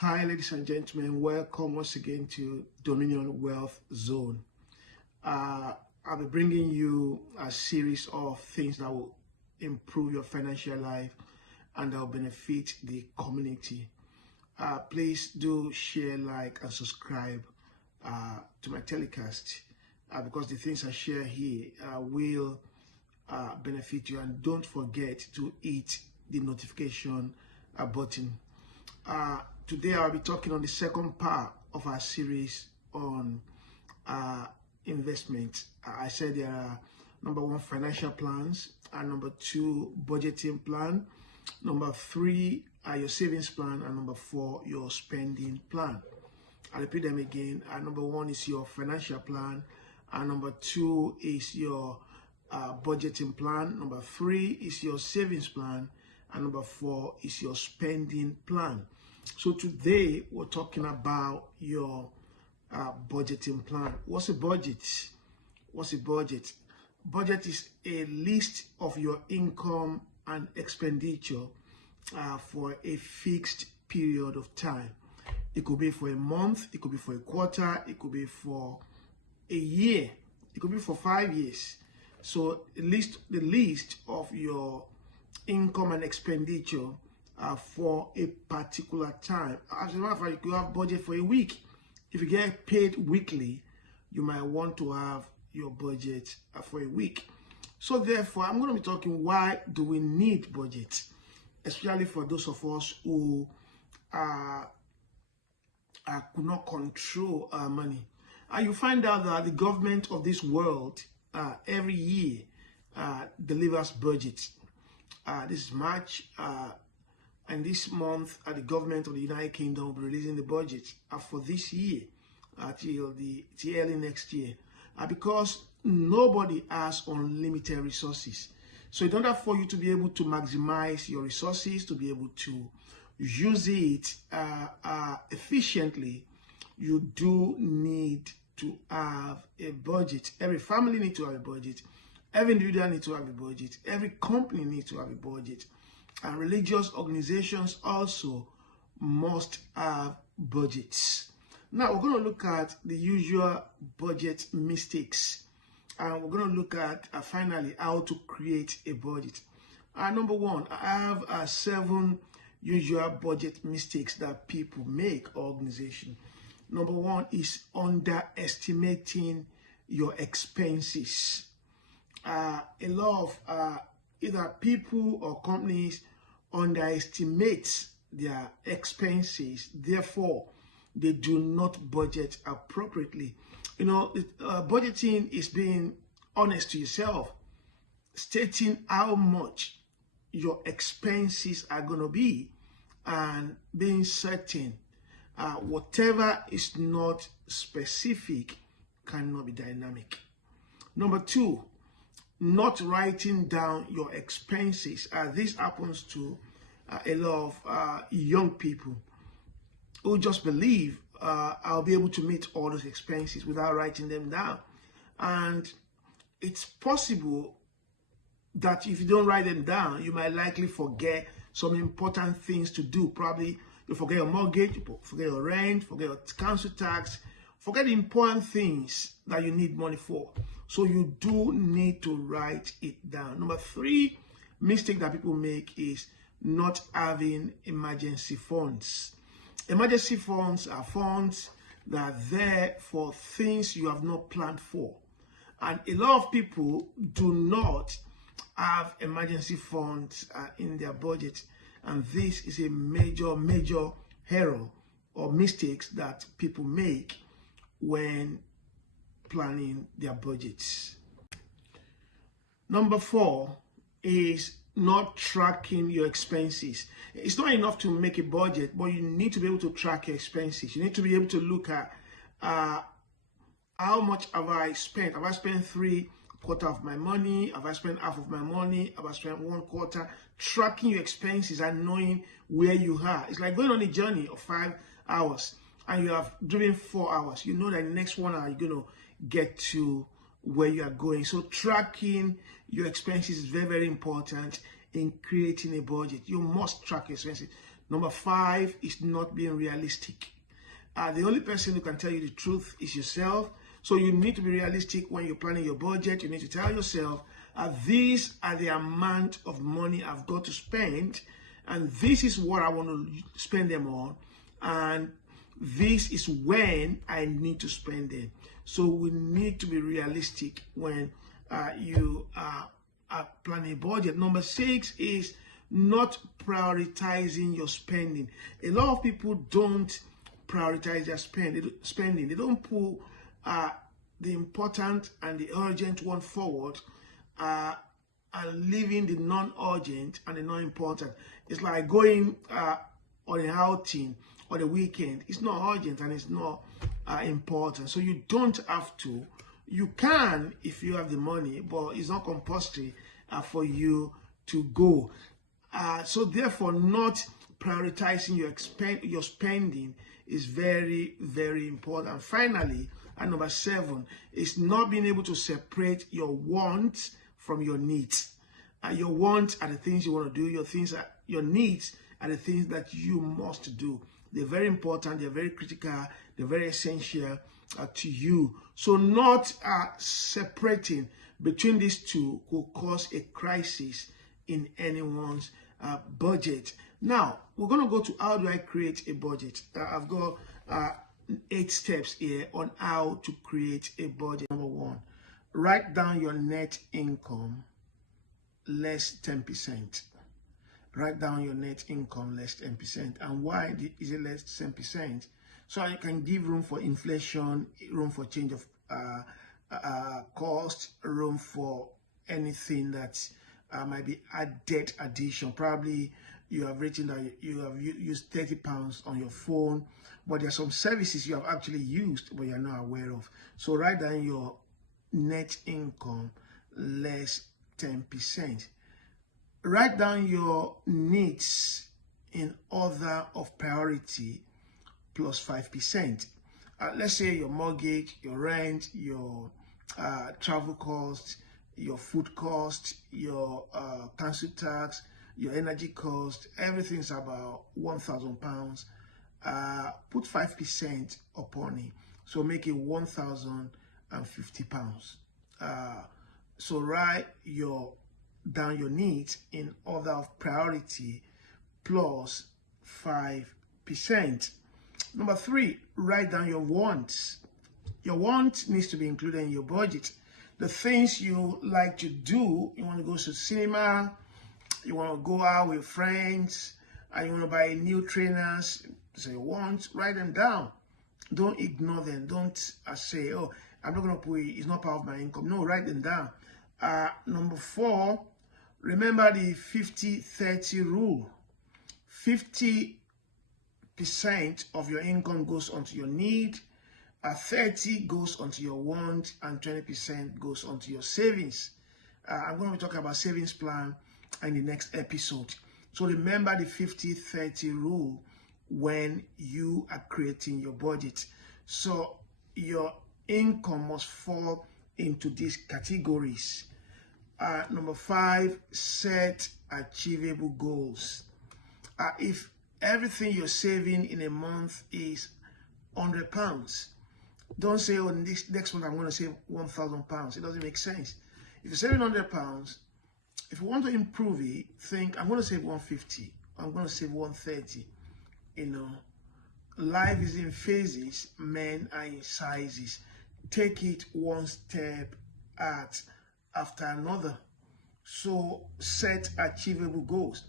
Hi, ladies and gentlemen. Welcome once again to Dominion Wealth Zone. I'll be bringing you a series of things that will improve your financial life and that will benefit the community. Please do share, like, and subscribe to my telecast because the things I share here will benefit you. And don't forget to hit the notification button. Today I'll be talking on the second part of our series on investment. I said there are number one, financial plans, and number two, budgeting plan, number three, your savings plan, and number four, your spending plan. I'll repeat them again. Number one is your financial plan, and number two is your budgeting plan, number three is your savings plan, and number four is your spending plan. So today we're talking about your budgeting plan. What's a budget? What's a budget? Budget is a list of your income and expenditure for a fixed period of time. It could be for a month, it could be for a quarter, it could be for a year, it could be for 5 years. So the list of your income and expenditure for a particular time. As a matter of fact, you could have budget for a week. If you get paid weekly, you might want to have your budget for a week. So therefore, I'm going to be talking why do we need budget, especially for those of us who could not control our money. And you find out that the government of this world every year delivers budgets. This is March, and this month, the government of the United Kingdom will be releasing the budget for this year till early next year, because nobody has unlimited resources. So in order for you to be able to maximize your resources, to be able to use it efficiently, you do need to have a budget. Every family needs to have a budget. Every individual needs to have a budget. Every company needs to have a budget. And religious organizations also must have budgets. Now we're going to look at the usual budget mistakes. And we're going to look at finally how to create a budget. Number one, I have 7 usual budget mistakes that people make, organization. Number one is underestimating your expenses. A lot of either people or companies underestimate their expenses, therefore they do not budget appropriately. You know, budgeting is being honest to yourself, stating how much your expenses are going to be, and being certain whatever is not specific cannot be dynamic. Number two, not writing down your expenses. This happens to a lot of young people who just believe I'll be able to meet all those expenses without writing them down. And it's possible that if you don't write them down, you might likely forget some important things to do. Probably you forget your mortgage, you forget your rent, forget your council tax, forget the important things that you need money for. So you do need to write it down. Number 3 mistake that people make is not having emergency funds. Emergency funds are funds that are there for things you have not planned for. And a lot of people do not have emergency funds in their budget. And this is a major error or mistakes that people make when planning their budgets. Number 4 is not tracking your expenses. It's not enough to make a budget, but you need to be able to track your expenses. You need to be able to look at how much have I spent? Have I spent 3/4 of my money? Have I spent half of my money? Have I spent 1/4? Tracking your expenses and knowing where you are. It's like going on a journey of 5 hours and you have driven 4 hours. You know that in the next 1 hour, you're going to get to where you are going. So tracking your expenses is very important in creating a budget. You must track your expenses. Number 5 is not being realistic. The only person who can tell you the truth is yourself. So you need to be realistic when you're planning your budget. You need to tell yourself, these are the amount of money I've got to spend, and this is what I want to spend them on, and this is when I need to spend them. So we need to be realistic when you are planning a budget. Number 6 is not prioritizing your spending. A lot of people don't prioritize their spending. They don't put the important and the urgent one forward, and leaving the non-urgent and the non-important. It's like going on an outing or the weekend. It's not urgent and it's not important. So you don't have to. You can if you have the money, but it's not compulsory for you to go. So therefore, not prioritizing your spending is very, very important. And finally, and number 7 is not being able to separate your wants from your needs. Your wants are the things you want to do. Your needs are the things that you must do. They're very important. They're very critical. They're very essential to you. So not separating between these two could cause a crisis in anyone's budget. Now, we're going to go to how do I create a budget. I've got 8 steps here on how to create a budget. Number 1, write down your net income less 10%. Write down your net income less 10%. And why is it less 10%? So you can give room for inflation, room for change of cost, room for anything that might be a debt addition. Probably you have written that you have used £30 on your phone, but there are some services you have actually used but you're not aware of. So write down your net income less 10%. Write down your needs in order of priority plus 5%. Let's say your mortgage, your rent, your travel costs, your food cost, your council tax, your energy cost, everything's about £1,000. Put 5% upon it, so make it £1,050. So write down your needs in order of priority plus 5%. Number 3, write down your wants. Your want needs to be included in your budget. The things you like to do, you want to go to cinema, you want to go out with friends, and you want to buy new trainers. So your wants, write them down. Don't ignore them. Don't say, oh, I'm not going to put it, it's not part of my income. No, write them down. Number 4, remember the 50-30 rule. 50% of your income goes onto your need, 30 goes onto your want, and 20% goes onto your savings. I'm going to be talking about savings plan in the next episode. So remember the 50-30 rule when you are creating your budget. So your income must fall into these categories. Number 5, set achievable goals. If everything you're saving in a month is £100, don't say, oh, next month I'm going to save £1,000. It doesn't make sense. If you're saving £100, if you want to improve it, think, I'm going to save 150. I'm going to save 130. You know, life is in phases, men are in sizes. Take it one step after another. So set achievable goals.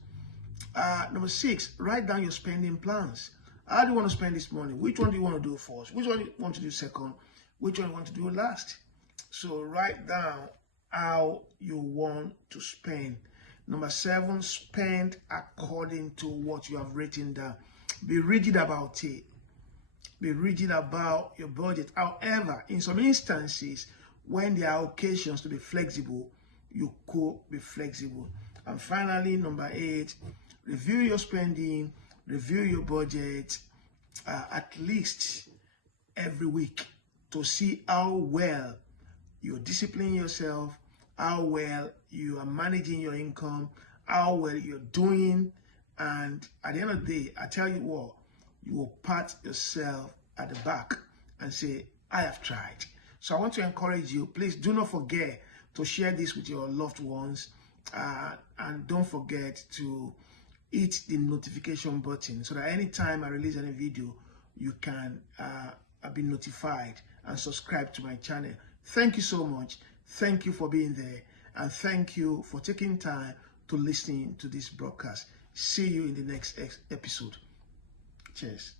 Number 6, write down your spending plans. How do you want to spend this money? Which one do you want to do first? Which one do you want to do second? Which one do you want to do last? So write down how you want to spend. Number 7, spend according to what you have written down. Be rigid about it. Be rigid about your budget. However, in some instances, when there are occasions to be flexible, you could be flexible. And finally, number 8, review your spending, review your budget at least every week to see how well you're disciplining yourself, how well you are managing your income, how well you're doing And at the end of the day, I tell you what, you will pat yourself at the back and say, I have tried. So I want to encourage you, please do not forget to share this with your loved ones. And don't forget to hit the notification button so that anytime I release any video, you can be notified and subscribe to my channel. Thank you so much. Thank you for being there. And thank you for taking time to listen to this broadcast. See you in the next episode. Cheers.